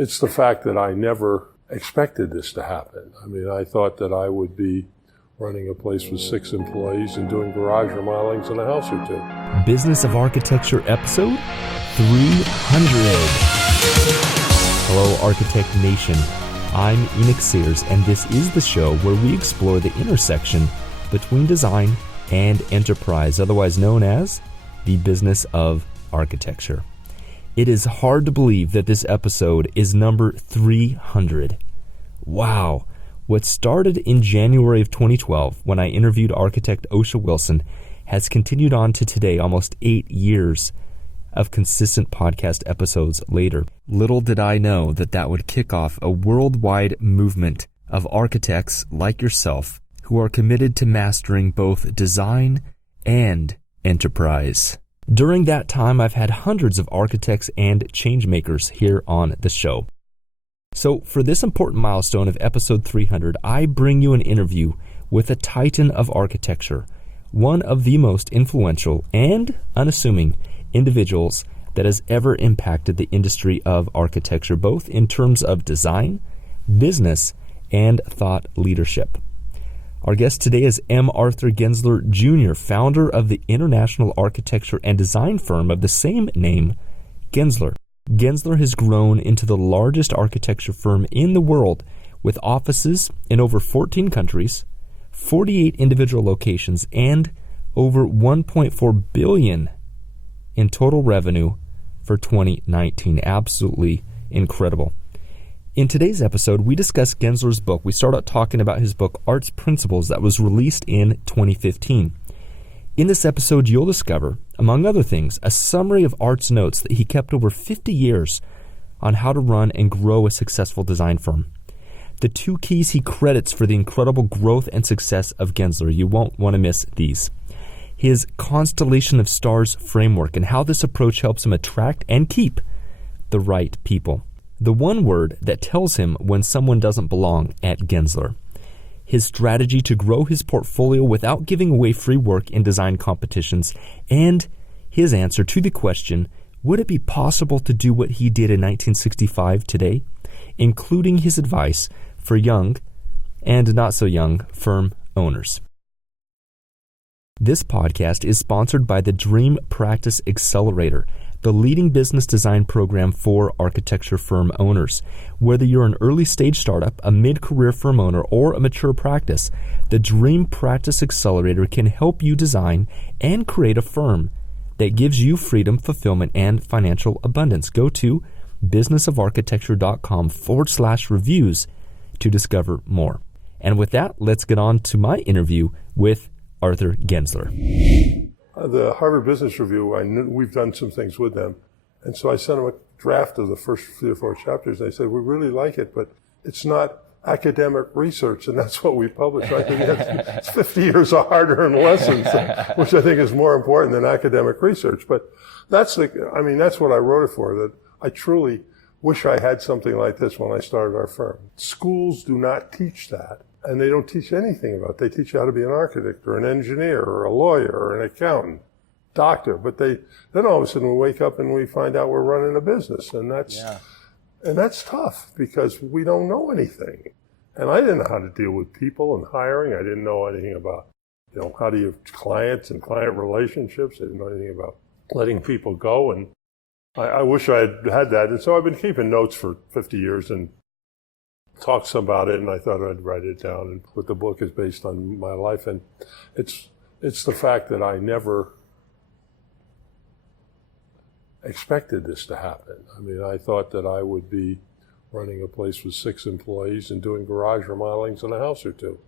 It's the fact that I never expected this to happen. I mean, I thought that I would be running a place with 6 employees and doing garage remodelings in a house or 2. Business of Architecture episode 300. Hello, Architect Nation. I'm Enoch Sears, and this is the show where we explore the intersection between design and enterprise, otherwise known as the business of architecture. It is hard to believe that this episode is number 300. Wow. What started in January of 2012 when I interviewed architect Oscia Wilson has continued on to today, almost 8 years of consistent podcast episodes later. Little did I know that that would kick off a worldwide movement of architects like yourself who are committed to mastering both design and enterprise. During that time, I've had hundreds of architects and changemakers here on the show. So for this important milestone of episode 300, I bring you an interview with a titan of architecture, one of the most influential and unassuming individuals that has ever impacted the industry of architecture, both in terms of design, business, and thought leadership. Our guest today is M. Arthur Gensler, Jr., founder of the international architecture and design firm of the same name, Gensler. Gensler has grown into the largest architecture firm in the world, with offices in over 14 countries, 48 individual locations, and over $1.4 billion in total revenue for 2019. Absolutely incredible. In today's episode, we discuss Gensler's book. We start out talking about his book, Art's Principles, that was released in 2015. In this episode, you'll discover, among other things, a summary of Art's notes that he kept over 50 years on how to run and grow a successful design firm. The 2 keys he credits for the incredible growth and success of Gensler. You won't want to miss these. His constellation of stars framework and how this approach helps him attract and keep the right people. The one word that tells him when someone doesn't belong at Gensler. His strategy to grow his portfolio without giving away free work in design competitions, and his answer to the question, would it be possible to do what he did in 1965 today, including his advice for young and not so young firm owners. This podcast is sponsored by the Dream Practice Accelerator, the leading business design program for architecture firm owners. Whether you're an early-stage startup, a mid-career firm owner, or a mature practice, the Dream Practice Accelerator can help you design and create a firm that gives you freedom, fulfillment, and financial abundance. Go to businessafarchitecture.com/reviews to discover more. And with that, let's get on to my interview with Arthur Gensler. The Harvard Business Review, I knew we've done some things with them. And so I sent them a draft of the first 3 or 4 chapters. They said, we really like it, but it's not academic research. And that's what we publish. I think it's 50 years of hard-earned lessons, which I think is more important than academic research. But that's what I wrote it for, that I truly wish I had something like this when I started our firm. Schools do not teach that. And they don't teach anything about it. They teach you how to be an architect or an engineer or a lawyer or an accountant, doctor. But then all of a sudden we wake up and we find out we're running a business. And that's tough because we don't know anything. And I didn't know how to deal with people and hiring. I didn't know anything about, how do you have clients and client relationships. I didn't know anything about letting people go. And I wish I had that. And so I've been keeping notes for 50 years and talks about it, and I thought I'd write it down. And what the book is based on my life, and it's the fact that I never expected this to happen. I mean, I thought that I would be running a place with 6 employees and doing garage remodelings in a house or 2,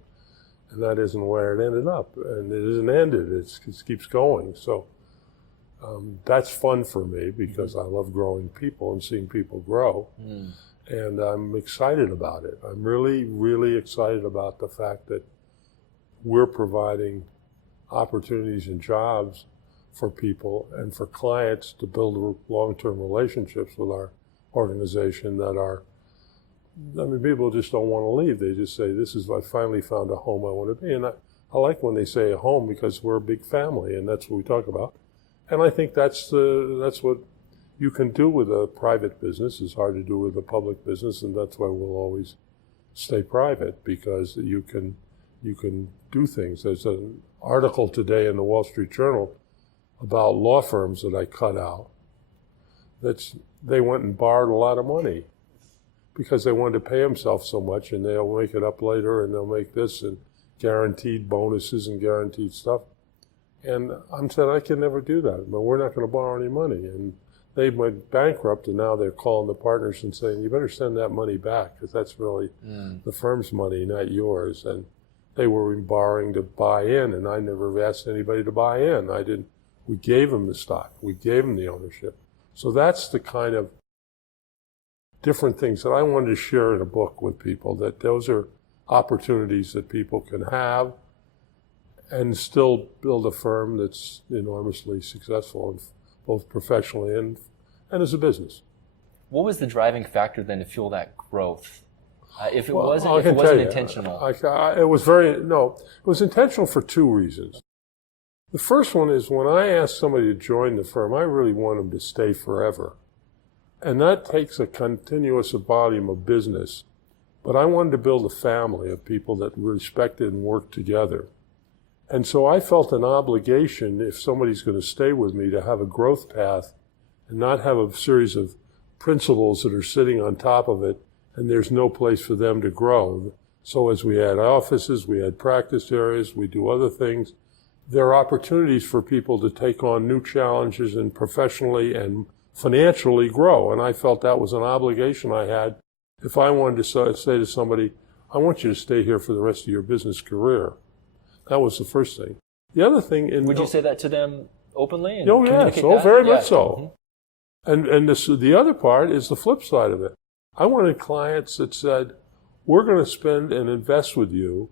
and that isn't where it ended up, and it isn't ended. It keeps going. So that's fun for me because I love growing people and seeing people grow. And I'm excited about it. I'm really, really excited about the fact that we're providing opportunities and jobs for people and for clients to build long-term relationships with our organization that are, people just don't want to leave. They just say, I finally found a home I want to be. And I like when they say a home because we're a big family, and that's what we talk about. And I think that's what you can do with a private business is hard to do with a public business, and that's why we'll always stay private, because you can do things. There's an article today in the Wall Street Journal about law firms that I cut out. They went and borrowed a lot of money because they wanted to pay themselves so much, and they'll make it up later, and they'll make this and guaranteed bonuses and guaranteed stuff. And I'm saying I can never do that. But we're not going to borrow any money. And they went bankrupt, and now they're calling the partners and saying, you better send that money back, because that's really the firm's money, not yours. And they were borrowing to buy in, and I never asked anybody to buy in. We gave them the stock. We gave them the ownership. So that's the kind of different things that I wanted to share in a book with people, that those are opportunities that people can have and still build a firm that's enormously successful, both professionally and as a business. What was the driving factor then to fuel that growth? If it wasn't intentional? It was intentional for two reasons. The first one is when I asked somebody to join the firm, I really want them to stay forever. And that takes a continuous volume of business. But I wanted to build a family of people that respected and worked together. And so I felt an obligation, if somebody's going to stay with me, to have a growth path and not have a series of principles that are sitting on top of it, and there's no place for them to grow. So as we add offices, we add practice areas, we do other things, there are opportunities for people to take on new challenges and professionally and financially grow. And I felt that was an obligation I had. If I wanted to say to somebody, I want you to stay here for the rest of your business career. That was the first thing. The other thing... Would you say that to them openly? And oh, yes. Oh, very much so. Mm-hmm. And the other part is the flip side of it. I wanted clients that said, we're going to spend and invest with you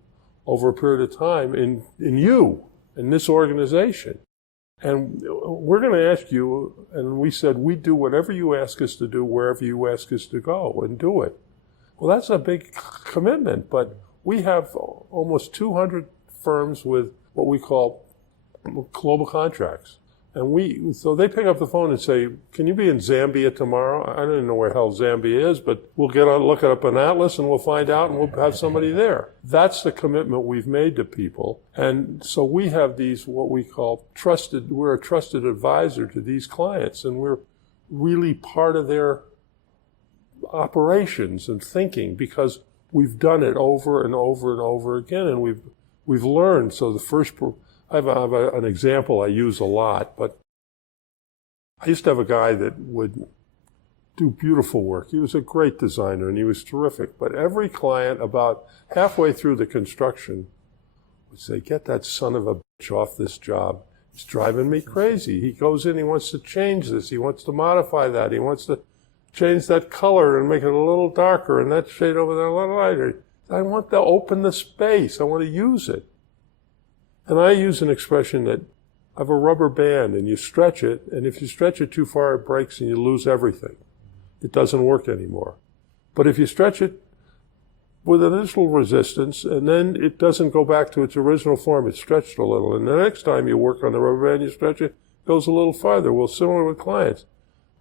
over a period of time in you, in this organization. And we're going to ask you, and we said, we do whatever you ask us to do, wherever you ask us to go, and do it. Well, that's a big commitment, but we have almost 200 firms with what we call global contracts. And so they pick up the phone and say, can you be in Zambia tomorrow? I don't know where hell Zambia is, but we'll look it up in Atlas and we'll find out and we'll have somebody there. That's the commitment we've made to people. And so we have these, what we call we're a trusted advisor to these clients, and we're really part of their operations and thinking because we've done it over and over and over again, and we've learned. So I have an example I use a lot, but I used to have a guy that would do beautiful work. He was a great designer, and he was terrific. But every client, about halfway through the construction, would say, get that son of a bitch off this job. It's driving me crazy. He goes in, he wants to change this. He wants to modify that. He wants to change that color and make it a little darker, and that shade over there a little lighter. I want to open the space. I want to use it. And I use an expression that I have a rubber band and you stretch it, and if you stretch it too far, it breaks and you lose everything. It doesn't work anymore. But if you stretch it with an initial resistance, and then it doesn't go back to its original form, it's stretched a little. And the next time you work on the rubber band, you stretch it, it goes a little farther. Well, similar with clients.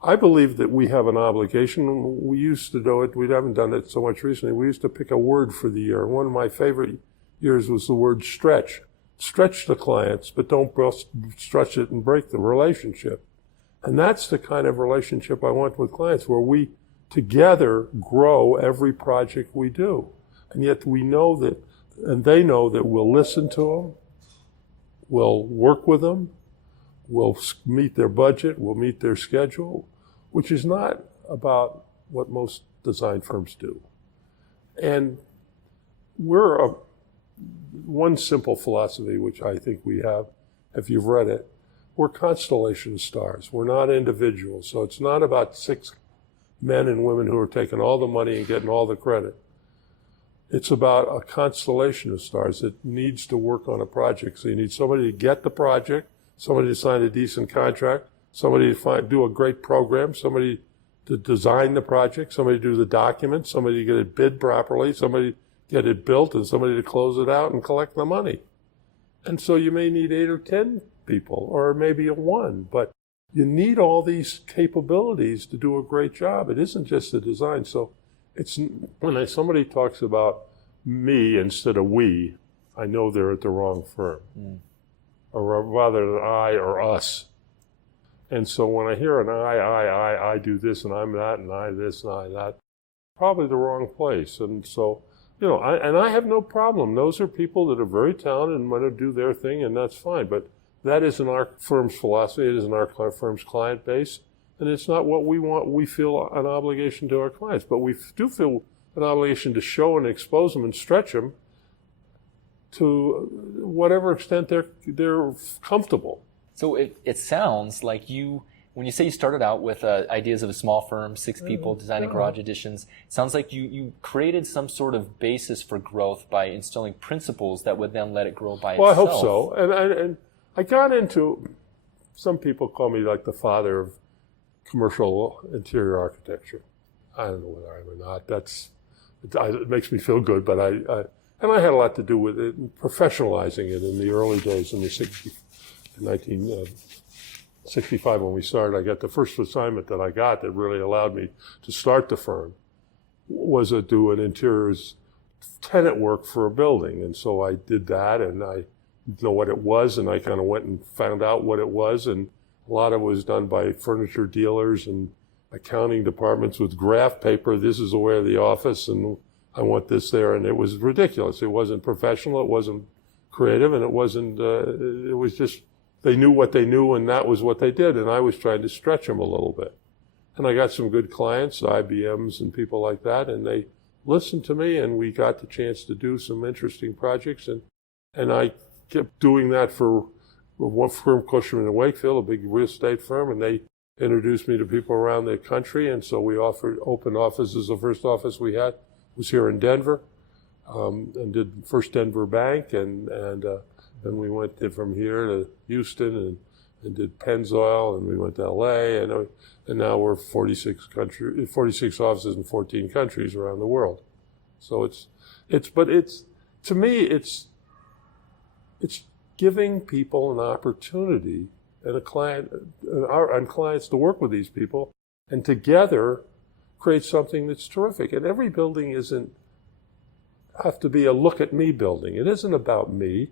I believe that we have an obligation. We used to do it. We haven't done it so much recently. We used to pick a word for the year. One of my favorite years was the word stretch. Stretch the clients, but don't stretch it and break the relationship. And that's the kind of relationship I want with clients, where we together grow every project we do. And yet we know that, and they know that we'll listen to them, we'll work with them, we'll meet their budget, we'll meet their schedule, which is not about what most design firms do. And we're one simple philosophy, which I think we have, if you've read it, we're constellation stars. We're not individuals. So it's not about 6 men and women who are taking all the money and getting all the credit. It's about a constellation of stars that needs to work on a project. So you need somebody to get the project, somebody to sign a decent contract, somebody to do a great program, somebody to design the project, somebody to do the documents, somebody to get it bid properly, somebody get it built, and somebody to close it out and collect the money. And so you may need 8 or 10 people, or maybe 1, but you need all these capabilities to do a great job. It isn't just the design. So it's when somebody talks about me instead of we, I know they're at the wrong firm. Or rather than I or us. And so when I hear an I do this and I'm that and I this and I that, probably the wrong place. And so, I have no problem. Those are people that are very talented and want to do their thing, and that's fine. But that isn't our firm's philosophy. It isn't our firm's client base. And it's not what we want. We feel an obligation to our clients. But we do feel an obligation to show and expose them and stretch them to whatever extent they're comfortable. So it sounds like when you say you started out with ideas of a small firm, 6 people designing garage additions, it sounds like you created some sort of basis for growth by instilling principles that would then let it grow by itself. Well, I hope so. And I got into, some people call me like the father of commercial interior architecture. I don't know whether I am or not. It makes me feel good, but I had a lot to do with it, professionalizing it in the early days in 1965 when we started. I got the first assignment that I got that really allowed me to start the firm was to do an interiors tenant work for a building. And so I did that, and I didn't know what it was, and I kind of went and found out what it was, and a lot of it was done by furniture dealers and accounting departments with graph paper. This is where the office, and I want this there, and it was ridiculous. It wasn't professional, it wasn't creative, and it wasn't, it was just, they knew what they knew, and that was what they did, and I was trying to stretch them a little bit. And I got some good clients, IBMs and people like that, and they listened to me, and we got the chance to do some interesting projects, and I kept doing that for one firm, Cushman & Wakefield, a big real estate firm, and they introduced me to people around the country, and so we opened offices. The first office we had was here in Denver, and did First Denver Bank, and then we went from here to Houston and did Pennzoil, and we went to LA, and now we're 46 offices in 14 countries around the world. So to me, it's giving people an opportunity and clients to work with these people, and together create something that's terrific. And every building doesn't have to be a look at me building. It isn't about me.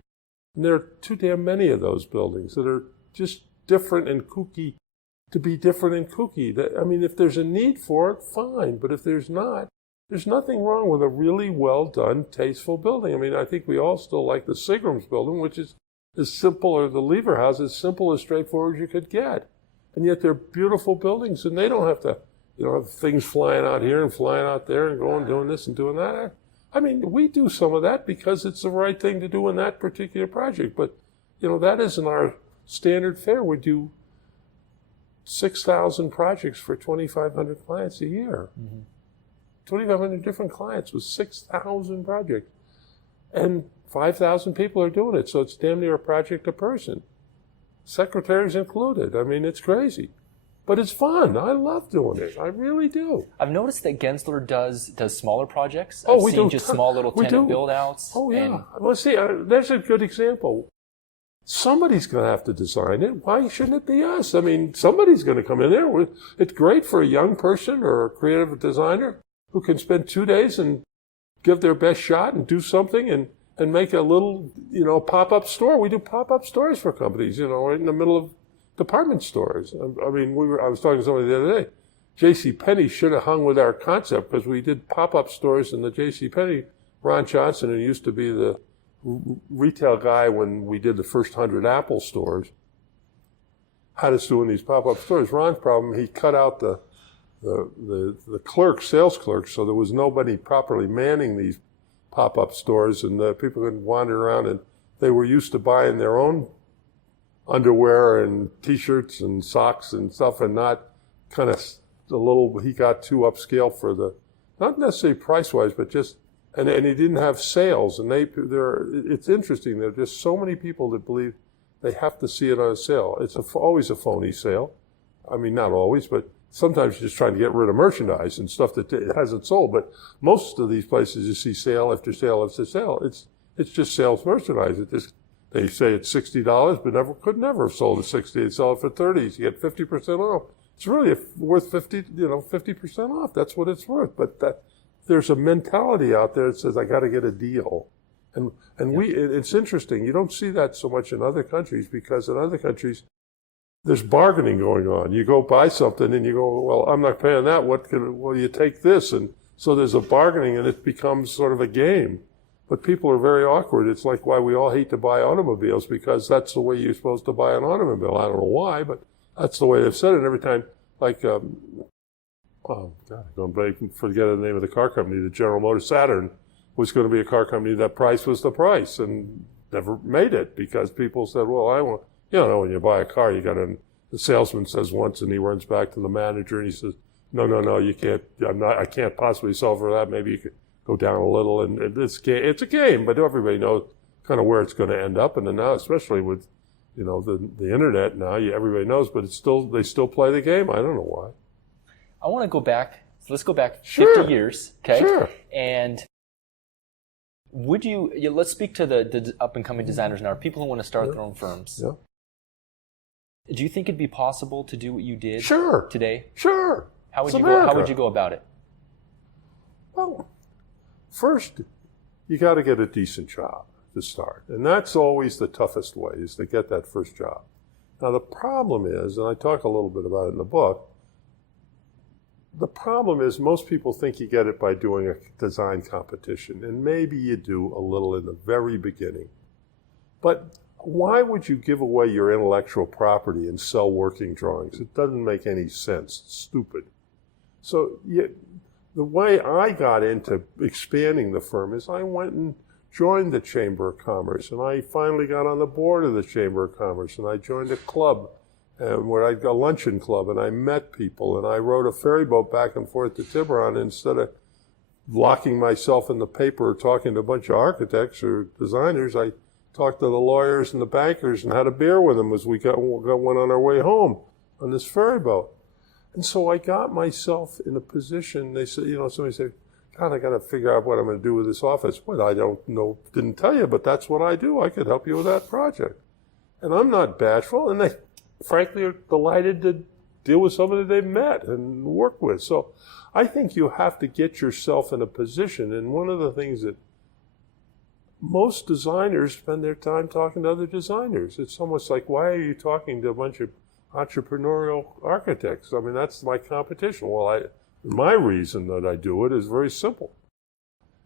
And there are too damn many of those buildings that are just different and kooky to be different and kooky. If there's a need for it, fine. But if there's not, there's nothing wrong with a really well done, tasteful building. I think we all still like the Seagram's building, which is as simple, or the Lever House, as simple, as straightforward as you could get. And yet they're beautiful buildings, and they don't have to, have things flying out here and flying out there and going doing this and doing that. We do some of that because it's the right thing to do in that particular project. But, that isn't our standard fare. We do 6,000 projects for 2,500 clients a year. 2,500 different clients with 6,000 projects. And 5,000 people are doing it, so it's damn near a project a person. Secretaries included. It's crazy. But it's fun. I love doing it. I really do. I've noticed that Gensler does smaller projects. Oh, I've we seen do. just small little tenant build-outs. Oh, yeah. Well, see, there's a good example. Somebody's going to have to design it. Why shouldn't it be us? Somebody's going to come in there. It's great for a young person or a creative designer who can spend 2 days and give their best shot and do something and make a little, pop-up store. We do pop-up stores for companies, right in the middle of department stores. I was talking to somebody the other day. JCPenney should have hung with our concept, because we did pop-up stores in the JCPenney. Ron Johnson, who used to be the retail guy when we did the first 100 Apple stores, had us doing these pop-up stores. Ron's problem, he cut out the sales clerks, so there was nobody properly manning these pop-up stores, and people could wander around, and they were used to buying their own underwear and T-shirts and socks and stuff, and not kind of he got too upscale for not necessarily price-wise, but just, and he didn't have sales, and it's interesting, there are just so many people that believe they have to see it on a sale. It's always a phony sale. Not always, but sometimes you're just trying to get rid of merchandise and stuff that it hasn't sold. But most of these places you see sale after sale after sale. It's just sales merchandise. They say it's $60, but could never have sold at 60. They sell it for 30. You get 50% off. It's really worth 50% off. That's what it's worth. But there's a mentality out there that says, I got to get a deal. And it's interesting. You don't see that so much in other countries, because in other countries, there's bargaining going on. You go buy something and you go, well, I'm not paying that. Well, you take this. And so there's a bargaining, and it becomes sort of a game. But people are very awkward. It's like why we all hate to buy automobiles, because that's the way you're supposed to buy an automobile. I don't know why, but that's the way they've said it. Every time, like, oh God, I'm going to forget the name of the car company. The General Motors Saturn was going to be a car company. That price was the price, and never made it, because people said, well, I want, when you buy a car, the salesman says once, and he runs back to the manager and he says, no, you can't, I can't possibly sell for that. Maybe you could go down a little, and it's a game, but everybody knows kind of where it's going to end up. And then now, especially with, the internet now, everybody knows, but they still play the game. I don't know why. I want to go back. So let's go back 50 Sure. years. Okay. Sure. And let's speak to the up and coming designers now, people who want to start their own firms. Yeah. Do you think it'd be possible to do what you did Sure. today? Sure. How would It's you go? How America. would you go about it? Well, first, you got to get a decent job to start. And that's always the toughest way, is to get that first job. Now, the problem is, and I talk a little bit about it in the book, the problem is most people think you get it by doing a design competition. And maybe you do a little in the very beginning. But why would you give away your intellectual property and sell working drawings? It doesn't make any sense. It's stupid. So the way I got into expanding the firm is I went and joined the Chamber of Commerce, and I finally got on the board of the Chamber of Commerce, and I joined a club, a luncheon club, and I met people, and I rode a ferry boat back and forth to Tiburon. Instead of locking myself in the paper or talking to a bunch of architects or designers, I talked to the lawyers and the bankers and had a beer with them as we went on our way home on this ferry boat. And so I got myself in a position. They said, somebody said, God, I got to figure out what I'm going to do with this office. Well, I don't know, didn't tell you, but that's what I do. I could help you with that project. And I'm not bashful. And they, frankly, are delighted to deal with somebody they've met and work with. So I think you have to get yourself in a position. And one of the things that most designers spend their time talking to other designers. It's almost like, why are you talking to a bunch of entrepreneurial architects? I mean, that's my competition. Well, my reason that I do it is very simple.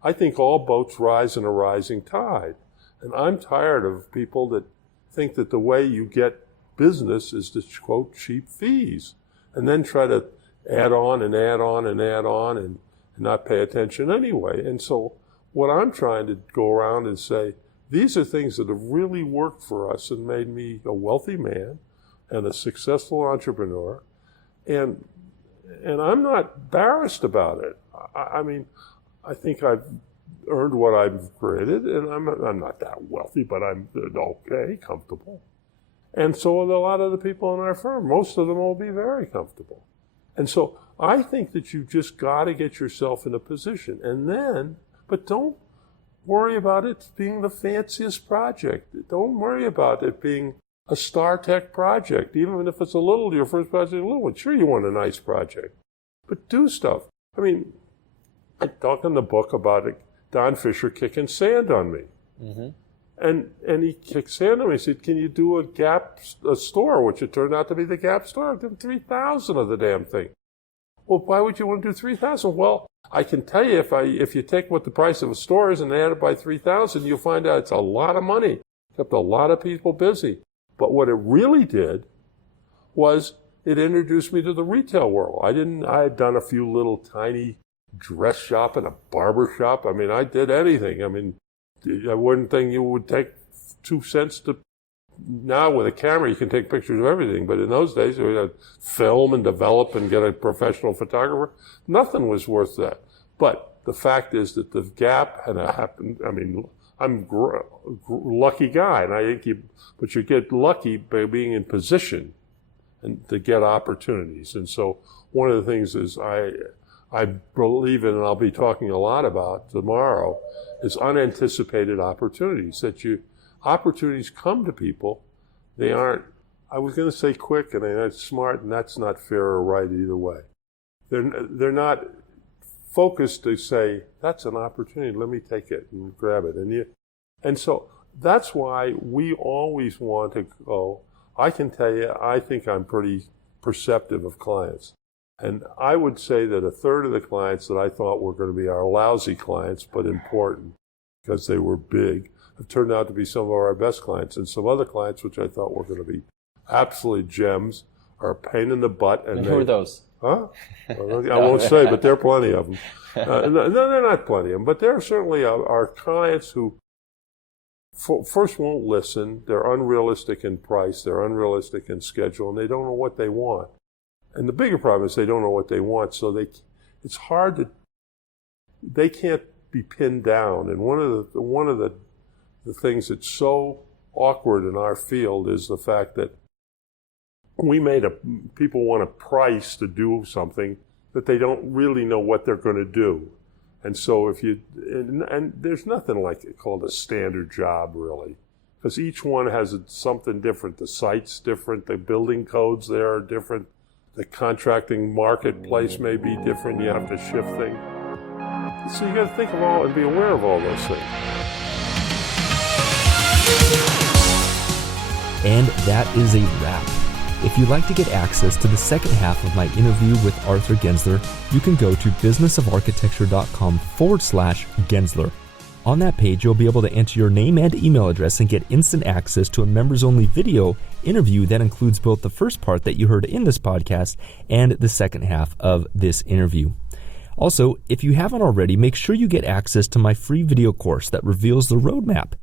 I think all boats rise in a rising tide. And I'm tired of people that think that the way you get business is to quote cheap fees and then try to add on and add on and add on and not pay attention anyway. And so what I'm trying to go around and say, these are things that have really worked for us and made me a wealthy man and a successful entrepreneur. And I'm not embarrassed about it. I mean, I think I've earned what I've created, and I'm not that wealthy, but I'm okay, comfortable. And so are a lot of the people in our firm. Most of them will be very comfortable. And so I think that you just got to get yourself in a position. And then, but don't worry about it being the fanciest project. Don't worry about it being a StarTech project, even if it's your first project, a little one. Sure, you want a nice project, but do stuff. I mean, I talk in the book about Don Fisher kicking sand on me. Mm-hmm. And he kicked sand on me. He said, can you do a store, which it turned out to be the Gap store? I did 3,000 of the damn thing. Well, why would you want to do 3,000? Well, I can tell you, if you take what the price of a store is and add it by 3,000, you'll find out it's a lot of money. Kept a lot of people busy. But what it really did was it introduced me to the retail world. I had done a few little tiny dress shop and a barber shop. I mean, I did anything. I mean, I wouldn't think you would take 2 cents to. Now with a camera you can take pictures of everything, but in those days we had film and develop and get a professional photographer. Nothing was worth that. But the fact is that the Gap had happened. I mean, I'm a lucky guy, and I think but you get lucky by being in position and to get opportunities. And so one of the things is I believe in, and I'll be talking a lot about tomorrow, is unanticipated opportunities that opportunities come to people. They aren't, I was going to say quick, and they're not smart, and that's not fair or right either way. They're not focused to say, that's an opportunity, let me take it and grab it. And so that's why we always want to go, I can tell you, I think I'm pretty perceptive of clients. And I would say that a third of the clients that I thought were going to be our lousy clients, but important because they were big, have turned out to be some of our best clients. And some other clients, which I thought were going to be absolute gems, are a pain in the butt. And who are those? Huh? Well, I won't say, but there are plenty of them. No, they're not plenty of them, but there are certainly our clients who first won't listen. They're unrealistic in price. They're unrealistic in schedule, and they don't know what they want. And the bigger problem is they don't know what they want, so it's hard to, they can't be pinned down. And one of the things that's so awkward in our field is the fact that people want a price to do something that they don't really know what they're going to do. And so and there's nothing like it called a standard job really, because each one has something different. The site's different, the building codes there are different, the contracting marketplace may be different, you have to shift things. So you got to think of all and be aware of all those things. And that is a wrap. If you'd like to get access to the second half of my interview with Arthur Gensler, you can go to businessofarchitecture.com/Gensler. On that page, you'll be able to enter your name and email address and get instant access to a members-only video interview that includes both the first part that you heard in this podcast and the second half of this interview. Also, if you haven't already, make sure you get access to my free video course that reveals the roadmap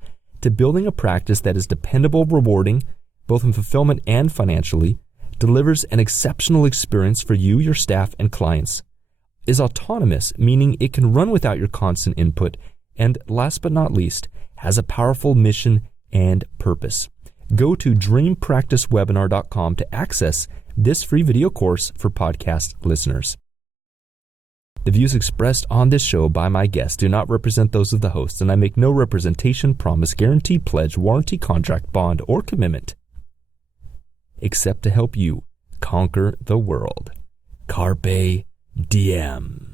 to building a practice that is dependable, rewarding, both in fulfillment and financially, delivers an exceptional experience for you, your staff, and clients, is autonomous, meaning it can run without your constant input, and last but not least, has a powerful mission and purpose. Go to dreampracticewebinar.com to access this free video course for podcast listeners. The views expressed on this show by my guests do not represent those of the host, and I make no representation, promise, guarantee, pledge, warranty, contract, bond, or commitment except to help you conquer the world. Carpe diem.